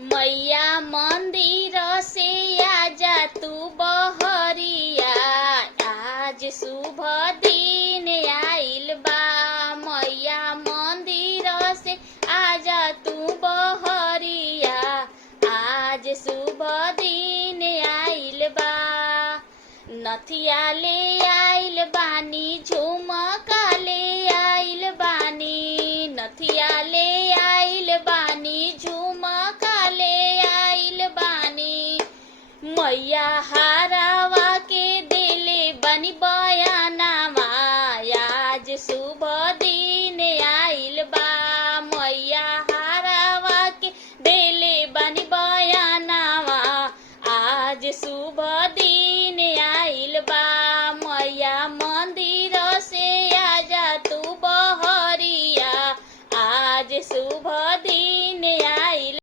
मैया मंदिर से आजा तू बहरिया, आज शुभ दिन आइल बा। मैया मंदिर से आजा तू बहरिया, आज शुभ दिन आइल बा। नथिया ले आइल बानी, झुमका ले आइल बानी, नथिया ले आइल बानी, झुमका ले आइल बानी। मैया